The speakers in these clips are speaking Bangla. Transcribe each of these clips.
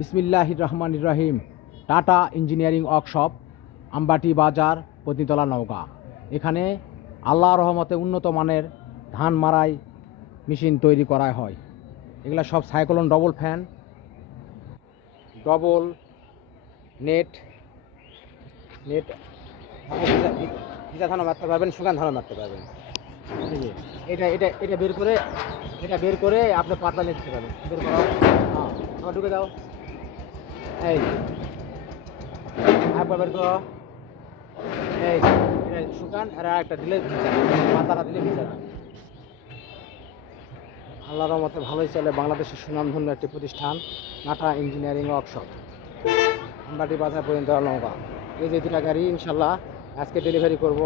বিসমিল্লাহির রহমানির রহিম। টাটা ইঞ্জিনিয়ারিং ওয়ার্কশপ, আমবাটি বাজার, পত্নীতলা, নওগাঁ। এখানে আল্লাহর রহমতে উন্নত মানের ধান মারাই মেশিন তৈরি করা হয়। এগুলা সব cyclone double fan, double net net ভিজা ধানও মারতে পারবেন, শুকান ধানও মারতে পারবেন। এটা এটা এটা বের করে আপনি পাতলা নিতে পারবেন। বের করো, হ্যাঁ, আমার ঢুকে দাও। এই একবার বের করো। এই এটা শুকান, আর একটা দিলে ভিজা, পাতাটা দিলে ভিজা না। আল্লাহর রহমতে ভালোই চলে বাংলাদেশের সুনামধন্য একটি প্রতিষ্ঠান টাটা ইঞ্জিনিয়ারিং ওয়ার্কশপ, আমবাটি বাজার পর্যন্ত, নওগাঁ। এই যে দুটা গাড়ি ইনশাল্লাহ আজকে ডেলিভারি করব।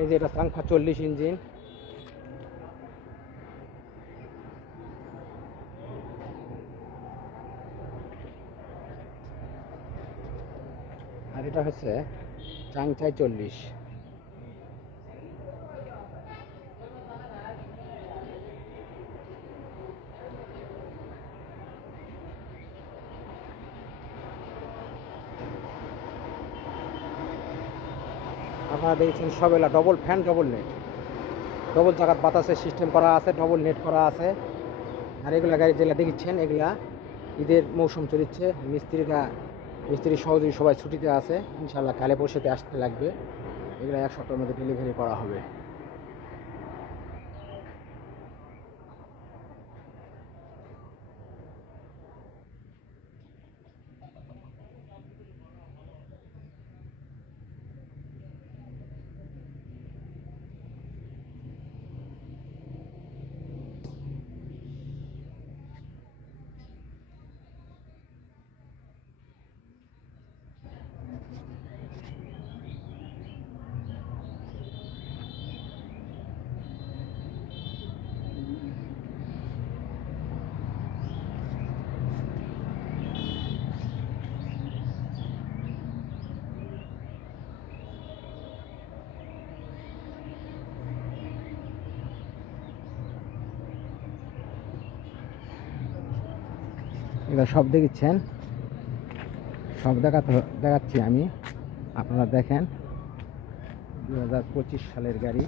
এই যে এটা সাংখা 40 ইঞ্জিন। আর এটা হচ্ছে চাংচাই 40। আপনারা দেখছেন সবেলা double fan, double net, double জায়গার বাতাসের সিস্টেম করা আছে, ডবল নেট করা আছে। আর এগুলা গাড়ি যেগুলা দেখছেন এগুলা ঈদের মৌসুম চলছে। মিস্ত্রি সহযোগী সবাই ছুটিতে আছে, ইনশাল্লাহ কালে পরশুতে আসতে লাগবে। এগুলো এক সপ্তাহের মধ্যে ডেলিভারি করা হবে। এগুলো সব দেখছেন, সব দেখাচ্ছি আমি, আপনারা দেখেন। 2025 সালের গাড়ি।